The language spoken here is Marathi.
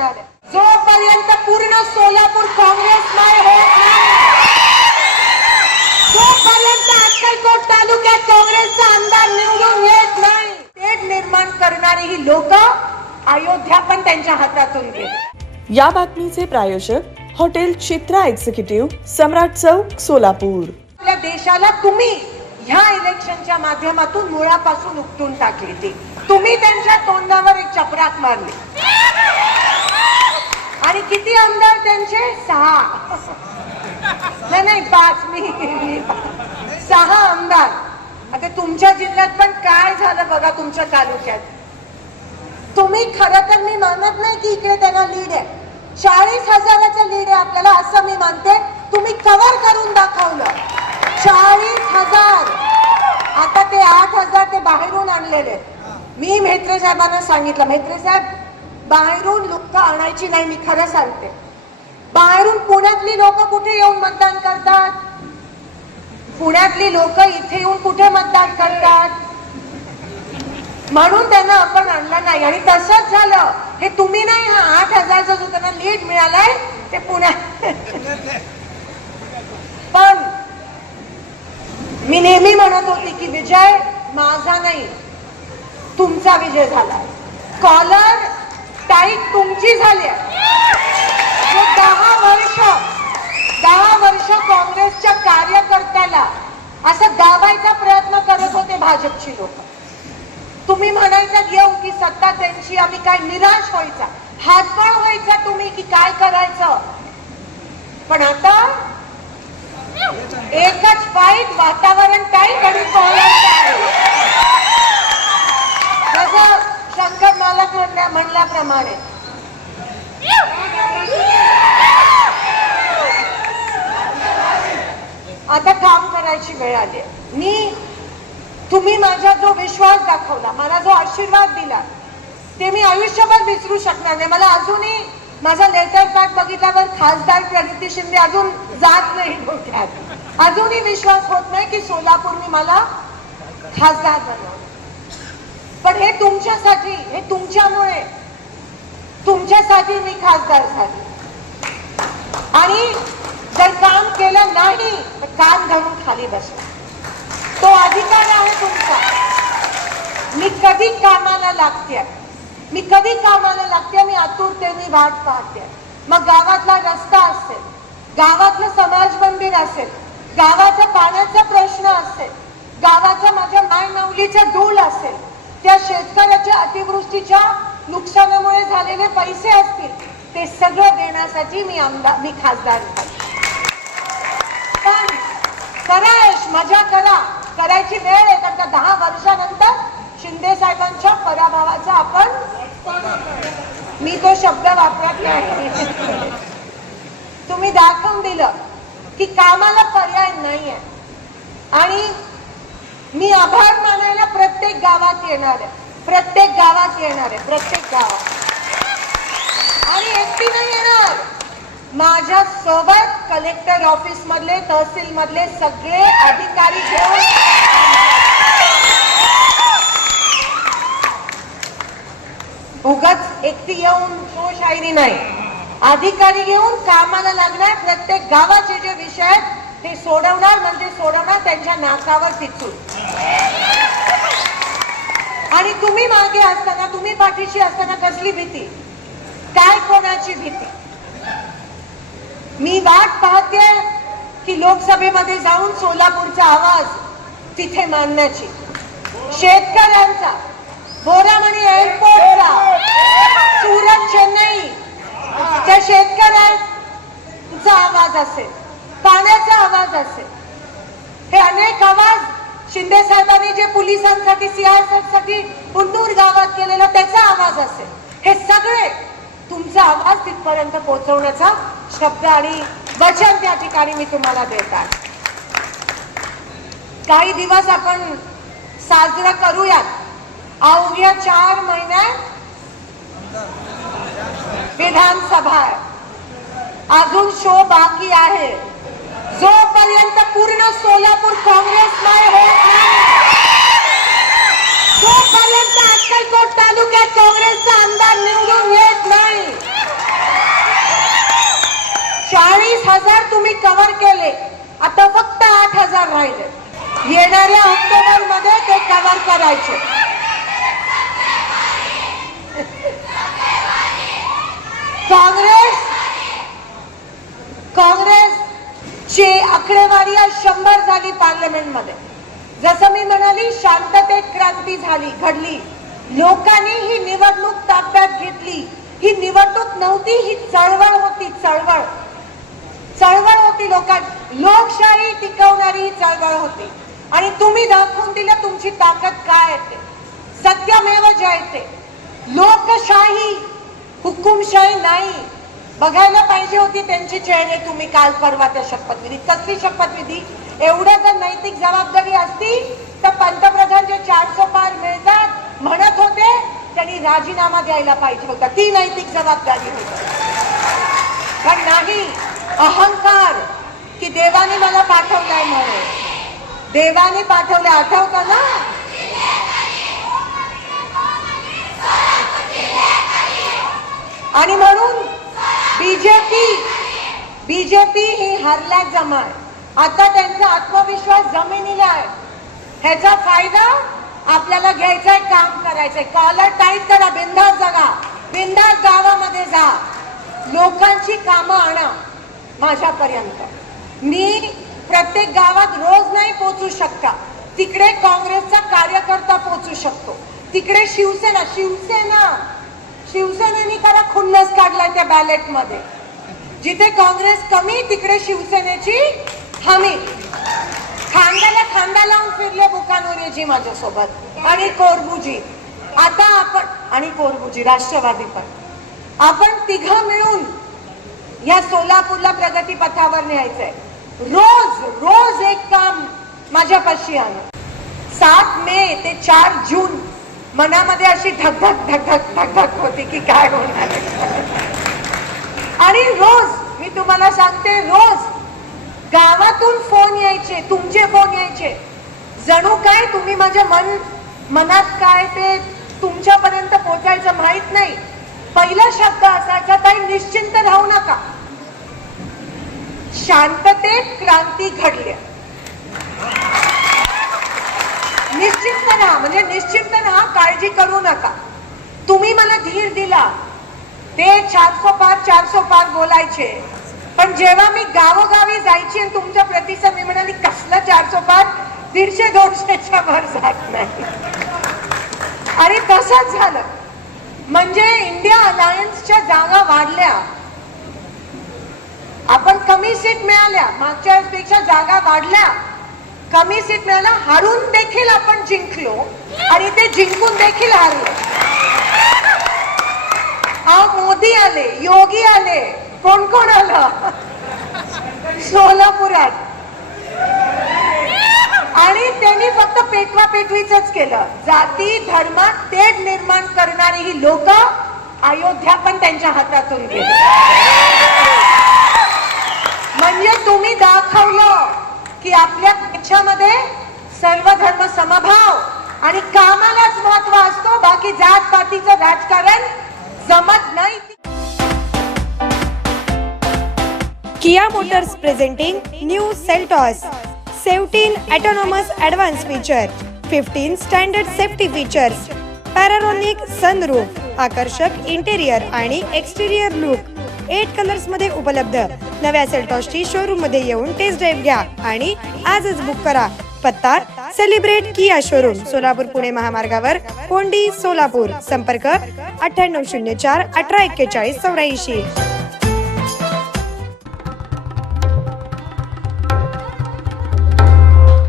येणार आहे. जोपर्यंत पूर्ण सोलापूर काँग्रेसमय होत नाही, जोपर्यंत अक्कलकोट तालुक्यात काँग्रेसचा आमदार निवडून येत नाही, तेढ निर्माण करणारी ही लोक अयोध्या पण त्यांच्या हातातून गेली. या बातमीचे प्रायोजक हॉटेल चित्रा एक्झिक्युटिव्ह, सम्राट चौक, सोलापूर. आपल्या देशाला तुम्ही ह्या इलेक्शनच्या माध्यमातून मुळापासून उपटून टाकली. ती तुम्ही त्यांच्या तोंडावर एक चपराक मारली. आणि किती आमदार त्यांचे? 6 नाही 5. मी 6 आमदार. आता तुमच्या जिल्ह्यात पण काय झालं बघा, तुमच्या तालुक्यात. तुम्ही खरं तर मी मानत नाही की इकडे त्यांना लीड आहे. 40,000चं लीड आहे आपल्याला, असं मी मानते. तुम्ही कव्हर करून दाखवलं. 40,000. आता ते 8,000 ते बाहेरून आणलेले. मी म्हेत्रे साहेबांना सांगितलं, म्हेत्रे साहेब, बाहेरून लोक आणायची नाही. मी खरं सांगते, बाहेरून पुण्यातली लोक कुठे येऊन मतदान करतात? पुण्यातली लोक इथे येऊन कुठे मतदान करतात? म्हणून त्यांना आपण आणलं नाही. आणि तसंच झालं. हे तुम्ही नाही, हा 8,000चा जो त्यांना लीड मिळालाय ते पुण्यात. पण मी नेहमी म्हणत होती की विजय माझा नाही, तुमचा विजय झाला. कॉलर टाईट तुमची झाली आहे. 10 वर्ष काँग्रेसच्या कार्यकर्त्याला असं दाबायचा प्रयत्न करत होते भाजपची लोक. तुम्ही म्हणायचं येऊ की सत्ता त्यांची, आम्ही काय निराश व्हायचा, हातबळ व्हायचा तुम्ही की काय करायचं. पण आता एकच फाईट, वातावरण टाईट आणि जसं शंकर मालक म्हणल्याप्रमाणे आता काम करायची वेळ आली. तुम्ही माझा जो विश्वास दाखवला, मला जो आशीर्वाद दिला, ते मी आयुष्यभर विसरू शकणार नाही. मला अजूनही माझा लेटर पॅड बघितल्यावर खासदार प्रणिती शिंदे अजून जात नाही डोक्यात. अजूनही विश्वास होत नाही की सोलापूरने मला खासदार बनवलं. पण हे तुमच्यासाठी, हे तुमच्यामुळे, तुमच्यासाठी मी खासदार झाले. आणि जर काम केलं नाही तर कान धरून खाली बसला. तो अधिकार आहे तुमचा. मी कधी कामाला लागते, मी कधी कामाला लागते, मी आतुरतेने वाट पाहते. मग गावातला रस्ता असेल, गावातलं समाज मंदिर असेल, गावाचा पाण्याचा प्रश्न असेल, गावाचा माझ्या मायनवलीचा डूल असेल, त्या शेतकऱ्याच्या अतिवृष्टीच्या नुकसानामुळे झालेले पैसे असतील, ते सगळं देण्यासाठी मी खासदार झाले. पण करा ऐश, मजा करा, करायची वेळ आहे. कारण का 10 वर्षानंतर शिंदे साहेबांच्या पराभवाचा आपण, मी तो शब्द वापरत नाही, तुम्ही दाखवून दिलं की कामाला पर्याय नाहीये. आणि मी आभार मानायला प्रत्येक गावात येणार आहे, प्रत्येक गावात येणार आहे, प्रत्येक गावात. आणि एकटी नाही येणार, माझ्या सोबत कलेक्टर ऑफिस मधले, तहसील मधले सगळे अधिकारी घेऊन, उगाच एकटी येऊन शोशायरी नाही, अधिकारी घेऊन कामाला लागणार. प्रत्येक गावाचे जे विषय आहेत ते सोडवणार, म्हणजे सोडवणार त्यांच्या नाकावर टिचून. आणि तुम्ही मागे असताना, तुम्ही पाठीशी असताना कसली भीती, काय कोणाची भीती. मी वाट पाहते की लोकसभेमध्ये जाऊन सोलापूरचा आवाज तिथे मानण्याची, शेतकऱ्यांचा, बोरामणी एअरपोर्टचा, सुरत चेन्नई त्या शेतकऱ्यांचा आवाज असेल, पाण्याचा आवाज असेल, हे अनेक आवाज शिंदे साहेबांनी जे पोलिसांसाठी, सीआरपीएफ साठी कुंदूर गावात केलेला त्याचा आवाज असेल, हे सगळे तुमचा आवाज तिथपर्यंत पोहोचवण्याचा शब्द आणि वचन त्या ठिकाणी मी तुम्हाला देत आहे. काही दिवस आपण साजरा करूयात. अवघ्या 4 महिन्यात विधानसभा आहे, अजून शो बाकी आहे. जोपर्यंत पूर्ण सोलापूर काँग्रेसमय होत नाही, जोपर्यंत अक्कलकोट तालुक्यात काँग्रेसचा आमदार निवडून येत नाही, मी कव्हर केले, आता फक्त 8,000 राहिले. येणाऱ्या ऑक्टोबर मध्ये ते कव्हर करायचे. काँग्रेसची आकडेवारी आज 100 झाली पार्लमेंटमध्ये. जसं मी म्हणाली, शांततेत क्रांती झाली, घडली. लोकांनी ही निवडणूक ताब्यात घेतली. ही निवडणूक नव्हती, ही चळवळ होती. चळवळ होती. लोकशाही टिकवणारी ही चळवळ होती. आणि तुम्ही दाखवून दिलं तुमची ताकद काय आहे. सत्यमेव जयते. लोकशाही, हुकुमशाही नाही. बघायला पाहिजे होती त्यांचे चेहरे तुम्ही काल परवा त्या शपथविधी. कसली शपथविधी? एवढं जर नैतिक जबाबदारी असती तर पंतप्रधान जे 400 पार मिळतात म्हणत होते, त्यांनी राजीनामा द्यायला पाहिजे होता. ती नैतिक जबाबदारी होती. पण नाही, अहंकार की देवाने मला पाठवलाय म्हणून. देवाने पाठवले, आठवतं ना? आणि म्हणून बीजेपी ही हरल्या जमाय. आता त्यांचा आत्मविश्वास जमिनीला आहे. ह्याचा फायदा आपल्याला घ्यायचाय, काम करायचंय. कॉलर टाईट करा, बिंदास जगा, बिंदास गावामध्ये जा, लोकांची कामं आणा माझ्यापर्यंत. मी प्रत्येक गावात रोज नाही पोहोचू शकता. तिकडे काँग्रेसचा कार्यकर्ता पोहोचू शकतो. तिकडे शिवसेनेनी करा खुन्नस काढलाय त्या बॅलेट मध्ये. जिथे काँग्रेस कमी तिकडे शिवसेनेची हमी. खांद्याला खांदा लावून फिरले बुकानोरेजी माझ्यासोबत आणि कोरबुजी. आता आपण आणि कोरबुजी राष्ट्रवादी पण, आपण तिघं मिळून या सोलापूरला प्रगती पथावर न्यायचंय. रोज एक काम माझ्यापाशी आणा. 7 मे ते 4 जून मनामध्ये अशी धक होती की काय होणार. आणि रोज मी तुम्हाला सांगते, रोज गावातून फोन यायचे, तुमचे फोन यायचे. जणू काय तुम्ही माझ्या मनात काय ते तुमच्यापर्यंत पोहोचायचं माहित नाही. पहिला शब्द असायचा, ताई निश्चिंत राहू नका, शांततेत क्रांती घडली. निश्चिंत राहा, म्हणजे निश्चिंत राहा, काळजी करू नका. तुम्ही मला धीर दिला. ते 400 पार बोलायचे, पण जेव्हा मी गावोगावी जायची आणि तुमच्या प्रतिसाद, मी म्हणाली कसला 400 पार, 150-200च्या वर जात नाही. आणि तसंच झालं. म्हणजे इंडिया अलायन्सच्या जागा वाढल्या, आपण कमी सीट मिळाल्या, मागच्या वेळेपेक्षा जागा वाढल्या, कमी सीट मिळाल्या. हारून देखील आपण जिंकलो आणि ते जिंकून देखील हारलो. मोदी आले, योगी आले, कोण आलं सोलापुरात. आणि त्यांनी फक्त पेटवीच केलं. जाती धर्मात तेढ निर्माण करणारी ही लोक, अयोध्या पण त्यांच्या हातातून गेली. म्हणजे तुम्ही दाखवलं की आपल्या देशामध्ये सर्व धर्म समभाव आणि कामालाच महत्व असतो, बाकी जात पातीचं राजकारण जमत नाही. Kia Motors presenting new Seltos 17 autonomous advanced feature, 15 standard safety features, Panoramic sunroof, आकर्षक इंटेरियर आणि एक्सटेरियर लुक, 8 कलर्स मध्ये उपलब्ध. नव्या सेल्टॉसची शोरूम मध्ये येऊन टेस्ट ड्राइव्ह घ्या आणि आजच बुक करा. पत्ता सेलिब्रेट किया शोरूम, सोलापूर पुणे महामार्गावर, कोंडी, सोलापूर. संपर्क 9804 1841 84.